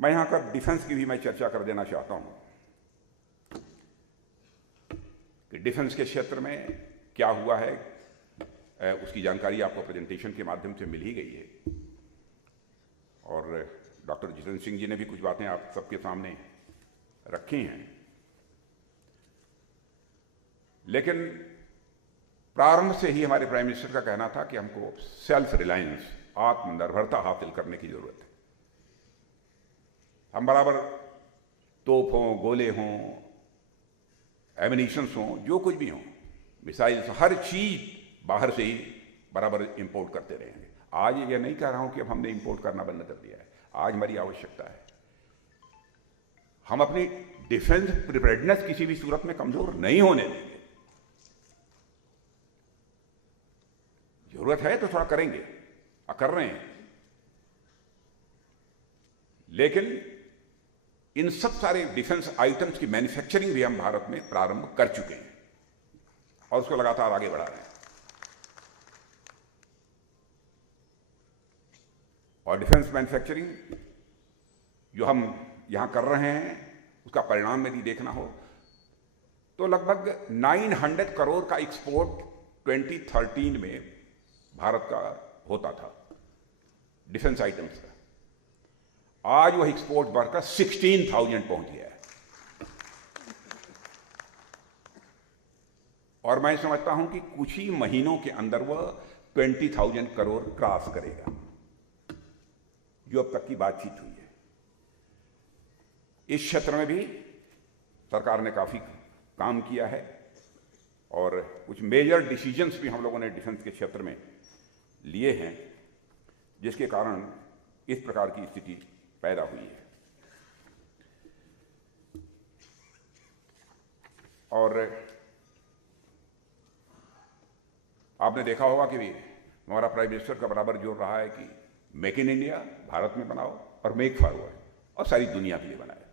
मैं यहां पर डिफेंस की भी मैं चर्चा कर देना चाहता हूं कि डिफेंस के क्षेत्र में क्या हुआ है, उसकी जानकारी आपको प्रेजेंटेशन के माध्यम से मिल ही गई है और डॉक्टर जितेंद्र सिंह जी ने भी कुछ बातें आप सबके सामने रखी हैं। लेकिन प्रारंभ से ही हमारे प्राइम मिनिस्टर का कहना था कि हमको सेल्फ रिलायंस, आत्मनिर्भरता हासिल करने की जरूरत है। हम बराबर तोप हों, गोले हों, एमिनिशंस हों, जो कुछ भी हों, मिसाइल्स, हर चीज बाहर से ही बराबर इंपोर्ट करते रहेंगे। आज ये नहीं कह रहा हूं कि अब हमने इंपोर्ट करना बंद कर दिया है, आज हमारी आवश्यकता है। हम अपनी डिफेंस प्रिपेयर्डनेस किसी भी सूरत में कमजोर नहीं होने देंगे। जरूरत है तो थोड़ा करेंगे, कर रहे हैं, लेकिन इन सब सारे डिफेंस आइटम्स की मैन्युफैक्चरिंग भी हम भारत में प्रारंभ कर चुके हैं और उसको लगातार आगे बढ़ा रहे हैं। और डिफेंस मैन्युफैक्चरिंग जो हम यहां कर रहे हैं उसका परिणाम यदि देखना हो तो लगभग 900 करोड़ का एक्सपोर्ट 2013 में भारत का होता था डिफेंस आइटम्स का। आज वह एक्सपोर्ट बढ़कर 16,000 पहुंच गया है और मैं समझता हूं कि कुछ ही महीनों के अंदर वह 20,000 करोड़ क्रॉस करेगा, जो अब तक की बातचीत हुई है। इस क्षेत्र में भी सरकार ने काफी काम किया है और कुछ मेजर डिसीजंस भी हम लोगों ने डिफेंस के क्षेत्र में लिए हैं, जिसके कारण इस प्रकार की स्थिति पैदा हुई है। और आपने देखा होगा कि हमारा प्राइम मिनिस्टर का बराबर जोर रहा है कि मेक इन इंडिया, भारत में बनाओ, और मेक फॉरवर्ड, और सारी दुनिया के लिए बनाए।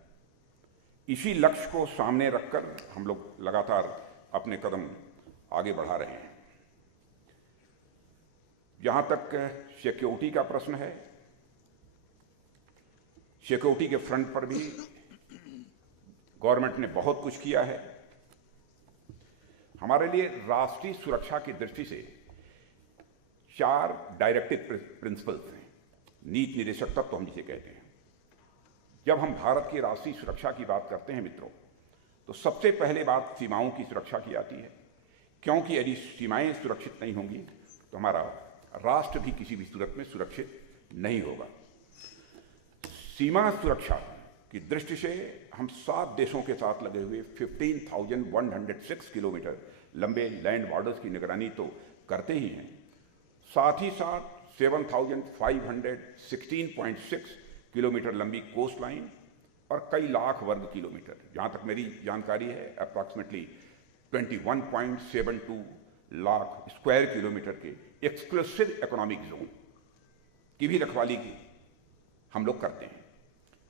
इसी लक्ष्य को सामने रखकर हम लोग लगातार अपने कदम आगे बढ़ा रहे हैं। जहां तक सिक्योरिटी का प्रश्न है, सिक्योरिटी के फ्रंट पर भी गवर्नमेंट ने बहुत कुछ किया है। हमारे लिए राष्ट्रीय सुरक्षा की दृष्टि से 4 डायरेक्टिव प्रिंसिपल्स हैं, नीति निर्देशक तत्व हम जिसे कहते हैं। जब हम भारत की राष्ट्रीय सुरक्षा की बात करते हैं मित्रों, तो सबसे पहले बात सीमाओं की सुरक्षा की आती है, क्योंकि यदि सीमाएं सुरक्षित नहीं होंगी तो हमारा राष्ट्र भी किसी भी सूरत में सुरक्षित नहीं होगा। सीमा सुरक्षा की दृष्टि से हम 7 देशों के साथ लगे हुए 15,106 किलोमीटर लंबे लैंड बॉर्डर्स की निगरानी तो करते ही हैं, साथ ही साथ 7,516.6 किलोमीटर लंबी कोस्ट लाइन और कई लाख वर्ग किलोमीटर, जहां तक मेरी जानकारी है अप्रॉक्सीमेटली 21.72 लाख स्क्वायर किलोमीटर के एक्सक्लूसिव इकोनॉमिक जोन की भी रखवाली की हम लोग करते हैं।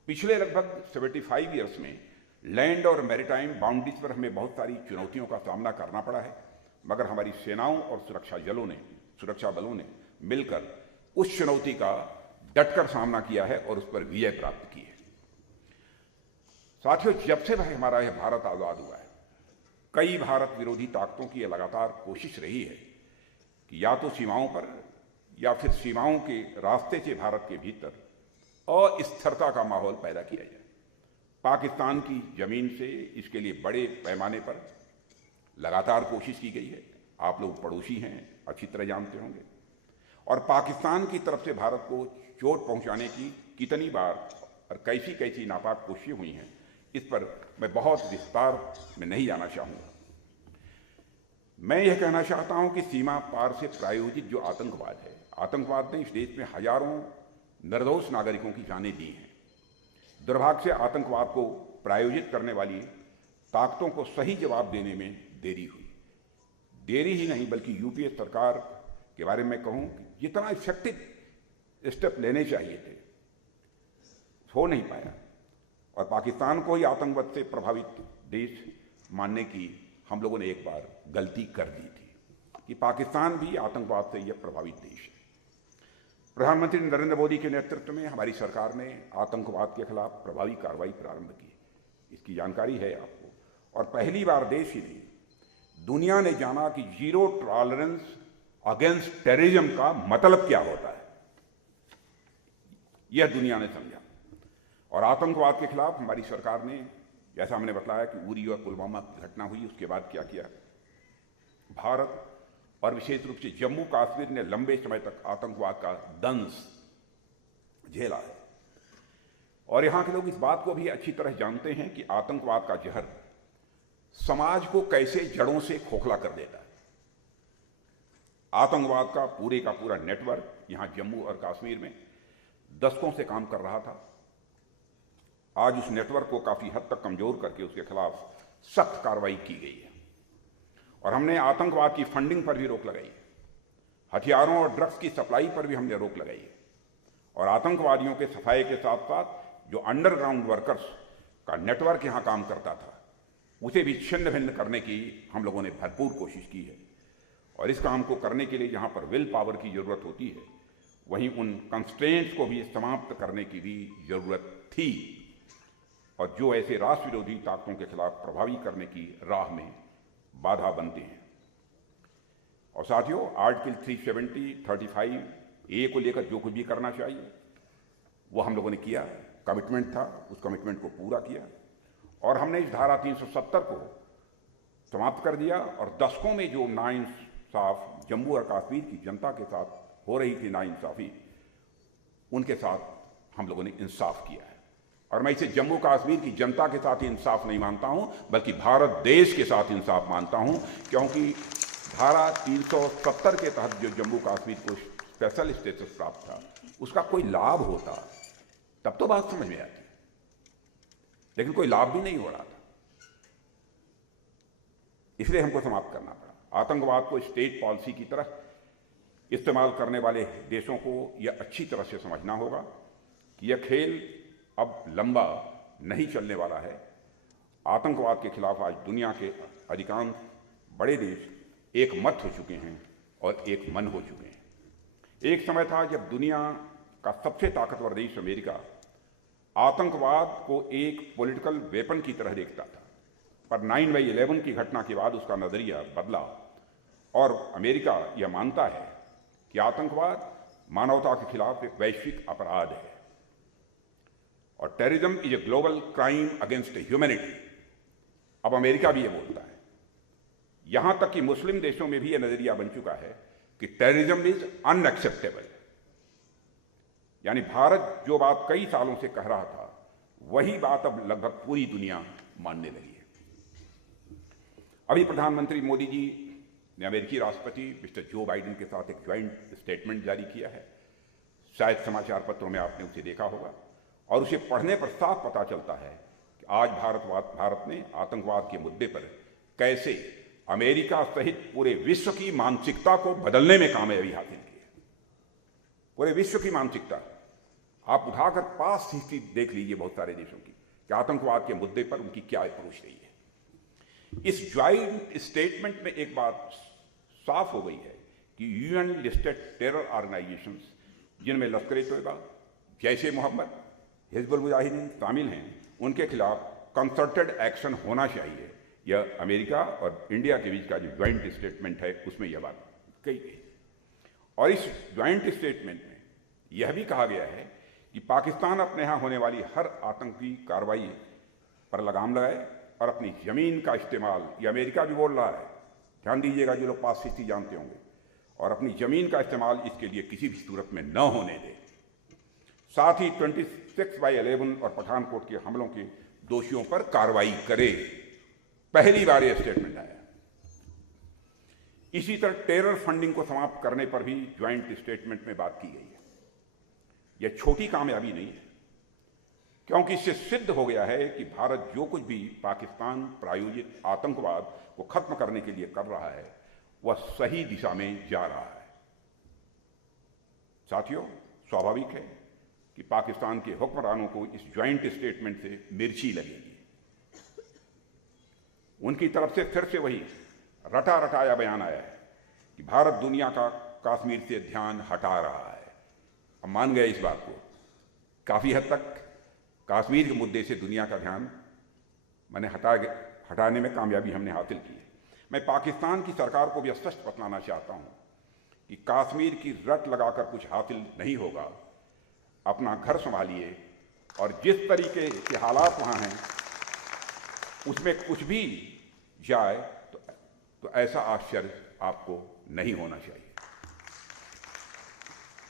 पिछले लगभग 75 ईयर्स में लैंड और मैरीटाइम बाउंड्रीज पर हमें बहुत सारी चुनौतियों का सामना करना पड़ा है, मगर हमारी सेनाओं और सुरक्षा बलों ने मिलकर उस चुनौती का डटकर सामना किया है और उस पर विजय प्राप्त की है। साथियों, जब से भाई हमारा यह भारत आजाद हुआ है, कई भारत विरोधी ताकतों की लगातार कोशिश रही है कि या तो सीमाओं पर या फिर सीमाओं के रास्ते से भारत के भीतर अस्थिरता का माहौल पैदा किया जाए। पाकिस्तान की जमीन से इसके लिए बड़े पैमाने पर लगातार कोशिश की गई है। आप लोग पड़ोसी हैं, अच्छी तरह जानते होंगे। और पाकिस्तान की तरफ से भारत को चोट पहुंचाने की कितनी बार और कैसी कैसी नापाक कोशिशें हुई हैं, इस पर मैं बहुत विस्तार में नहीं जाना चाहूँगा। मैं यह कहना चाहता हूँ कि सीमा पार से प्रायोजित जो आतंकवाद है, आतंकवाद ने इस देश में हजारों निर्दोष नागरिकों की जानें दी हैं। दुर्भाग्य से आतंकवाद को प्रायोजित करने वाली ताकतों को सही जवाब देने में देरी हुई। देरी ही नहीं बल्कि यूपीए सरकार के बारे में कहूं, जितना इफेक्टिव स्टेप लेने चाहिए थे हो नहीं पाया और पाकिस्तान को ही आतंकवाद से प्रभावित देश मानने की हम लोगों ने एक बार गलती कर दी थी कि पाकिस्तान भी आतंकवाद से यह प्रभावित देश है। प्रधानमंत्री नरेंद्र मोदी के नेतृत्व में हमारी सरकार ने आतंकवाद के खिलाफ प्रभावी कार्रवाई प्रारंभ की। इसकी जानकारी है आपको। और पहली बार देश ही नहीं, दुनिया ने जाना कि जीरो टॉलरेंस अगेंस्ट टेररिज्म का मतलब क्या होता है, यह दुनिया ने समझा। और आतंकवाद के खिलाफ हमारी सरकार ने, जैसा हमने बताया कि उरी और पुलवामा की घटना हुई, उसके बाद क्या किया, भारत और विशेष रूप से जम्मू कश्मीर ने लंबे समय तक आतंकवाद का दंश झेला है। और यहां के लोग इस बात को भी अच्छी तरह जानते हैं कि आतंकवाद का जहर समाज को कैसे जड़ों से खोखला कर देता है। आतंकवाद का पूरा नेटवर्क यहां जम्मू और कश्मीर में दशकों से काम कर रहा था। आज उस नेटवर्क को काफी हद तक कमजोर करके उसके खिलाफ सख्त कार्रवाई की गई है। और हमने आतंकवाद की फंडिंग पर भी रोक लगाई है, हथियारों और ड्रग्स की सप्लाई पर भी हमने रोक लगाई है। और आतंकवादियों के सफाई के साथ साथ जो अंडरग्राउंड वर्कर्स का नेटवर्क यहां काम करता था, उसे भी छिन्न भिन्न करने की हम लोगों ने भरपूर कोशिश की है। और इस काम को करने के लिए जहां पर विल पावर की जरूरत होती है, वहीं उन कंस्ट्रेंट्स को भी समाप्त करने की भी जरूरत थी, और जो ऐसे राष्ट्र विरोधी ताकतों के खिलाफ प्रभावी करने की राह में बाधा बनते हैं। और साथियों, आर्टिकल 370, 35A को लेकर जो कुछ भी करना चाहिए वो हम लोगों ने किया। कमिटमेंट था, उस कमिटमेंट को पूरा किया। और हमने इस धारा 370 को समाप्त कर दिया। और दशकों में जो नाइंसाफ जम्मू और कश्मीर की जनता के साथ हो रही थी, नाइंसाफी, उनके साथ हम लोगों ने इंसाफ किया है। और मैं इसे जम्मू कश्मीर की जनता के साथ ही इंसाफ नहीं मानता हूं, बल्कि भारत देश के साथ इंसाफ मानता हूं। क्योंकि धारा 370 के तहत जो जम्मू कश्मीर को स्पेशल स्टेटस प्राप्त था, उसका कोई लाभ होता तब तो बात समझ में आती, लेकिन कोई लाभ भी नहीं हो रहा था, इसलिए हमको समाप्त करना पड़ा। आतंकवाद को स्टेट पॉलिसी की तरह इस्तेमाल करने वाले देशों को यह अच्छी तरह से समझना होगा कि यह खेल अब लंबा नहीं चलने वाला है। आतंकवाद के खिलाफ आज दुनिया के अधिकांश बड़े देश एक मत हो चुके हैं और एक मन हो चुके हैं। एक समय था जब दुनिया का सबसे ताकतवर देश अमेरिका आतंकवाद को एक पॉलिटिकल वेपन की तरह देखता था, पर 9/11 की घटना के बाद उसका नजरिया बदला और अमेरिका यह मानता है कि आतंकवाद मानवता के खिलाफ एक वैश्विक अपराध है और terrorism is a global crime against humanity. अब अमेरिका भी ये बोलता है, यहां तक कि मुस्लिम देशों में भी यह नजरिया बन चुका है कि टेररिज्म इज अनएक्सेप्टेबल। यानी भारत जो बात कई सालों से कह रहा था, वही बात अब लगभग पूरी दुनिया मानने लगी है। अभी प्रधानमंत्री मोदी जी ने अमेरिकी राष्ट्रपति मिस्टर जो बाइडेन के साथ एक ज्वाइंट स्टेटमेंट जारी किया है। शायद समाचार पत्रों में आपने उसे देखा होगा, और उसे पढ़ने पर साफ पता चलता है कि आज भारत ने आतंकवाद के मुद्दे पर कैसे अमेरिका सहित पूरे विश्व की मानसिकता को बदलने में कामयाबी हासिल की है। पूरे विश्व की मानसिकता आप उठाकर पास हिस्ट्री देख लीजिए बहुत सारे देशों की, कि आतंकवाद के मुद्दे पर उनकी क्या अप्रोच रही है। इस ज्वाइंट स्टेटमेंट में एक बात साफ हो गई है कि यूएन लिस्टेड टेरर ऑर्गेनाइजेशंस, जिनमें लश्कर-ए-तोयबा, जैश-ए-मोहम्मद, हिजबुल मुजाहिदीन शामिल हैं, उनके खिलाफ कंसर्टेड एक्शन होना चाहिए। यह अमेरिका और इंडिया के बीच का जो ज्वाइंट स्टेटमेंट है, उसमें यह बात कही गई। और इस ज्वाइंट स्टेटमेंट में यह भी कहा गया है कि पाकिस्तान अपने यहां होने वाली हर आतंकी कार्रवाई पर लगाम लगाए और अपनी जमीन का इस्तेमाल, यह अमेरिका भी बोल रहा है, ध्यान दीजिएगा जो लोग पास हिस्ट्री जानते होंगे, और अपनी जमीन का इस्तेमाल इसके लिए किसी भी सूरत में न होने दे। साथ ही 26/11 और पठानकोट के हमलों के दोषियों पर कार्रवाई करे। पहली बार यह स्टेटमेंट आया। इसी तरह टेरर फंडिंग को समाप्त करने पर भी ज्वाइंट स्टेटमेंट में बात की गई है। यह छोटी कामयाबी नहीं है, क्योंकि इससे सिद्ध हो गया है कि भारत जो कुछ भी पाकिस्तान प्रायोजित आतंकवाद को खत्म करने के लिए कर रहा है, वह सही दिशा में जा रहा है। साथियों, स्वाभाविक है कि पाकिस्तान के हुक्मरानों को इस ज्वाइंट स्टेटमेंट से मिर्ची लगेगी। उनकी तरफ से फिर से वही रटा रटाया बयान आया है कि भारत दुनिया का कश्मीर से ध्यान हटा रहा है। अब मान गए इस बात को। काफ़ी हद तक कश्मीर के मुद्दे से दुनिया का ध्यान हटाने में कामयाबी हमने हासिल की है। मैं पाकिस्तान की सरकार को भी स्पष्ट बतलाना चाहता हूँ कि कश्मीर की रट लगाकर कुछ हासिल नहीं होगा। अपना घर संभालिए और जिस तरीके के हालात वहाँ हैं उसमें कुछ भी जाए तो ऐसा आश्चर्य आपको नहीं होना चाहिए।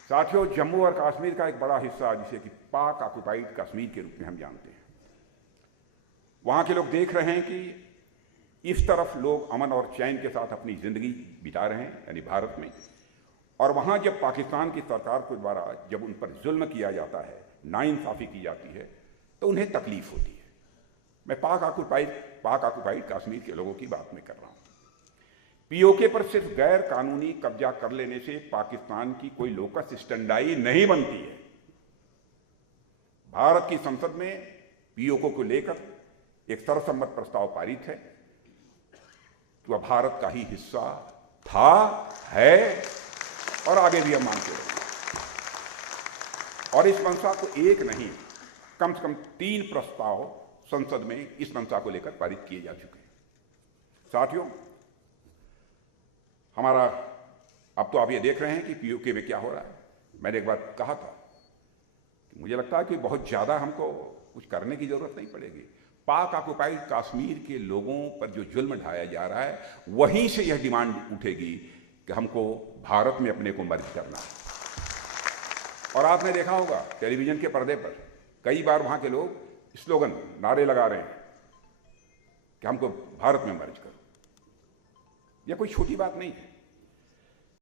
साथियों, जम्मू और कश्मीर का एक बड़ा हिस्सा जिसे कि पाक ऑक्युपाइड कश्मीर के रूप में हम जानते हैं, वहाँ के लोग देख रहे हैं कि इस तरफ लोग अमन और चैन के साथ अपनी ज़िंदगी बिता रहे हैं, यानी भारत में, और वहाँ जब पाकिस्तान की सरकार के द्वारा जब उन पर जुल्म किया जाता है, नाइंसाफ़ी की जाती है, तो उन्हें तकलीफ होती है। मैं पाक ऑक्युपाइड कश्मीर के लोगों की बात में कर रहा हूँ। पीओके पर सिर्फ गैर कानूनी कब्जा कर लेने से पाकिस्तान की कोई लोकस स्टैंडाई नहीं बनती है। भारत की संसद में पीओके को लेकर एक सर्वसम्मत प्रस्ताव पारित है कि वह भारत का ही हिस्सा था, है और आगे भी हम मानते रहेंगे। और इस मंशा को एक नहीं, कम से कम 3 प्रस्ताव संसद में इस मंशा को लेकर पारित किए जा चुके हैं। साथियों, हमारा अब तो आप ये देख रहे हैं कि पीओके में क्या हो रहा है। मैंने एक बार कहा था कि मुझे लगता है कि बहुत ज़्यादा हमको कुछ करने की जरूरत नहीं पड़ेगी। पाक ऑक्युपाइड कश्मीर के लोगों पर जो जुल्म ढाया जा रहा है, वहीं से यह डिमांड उठेगी कि हमको भारत में अपने को मर्ज करना है। और आपने देखा होगा टेलीविजन के पर्दे पर कई बार वहाँ के लोग स्लोगन, नारे लगा रहे हैं कि हमको भारत में मर्ज करो। यह कोई छोटी बात नहीं है।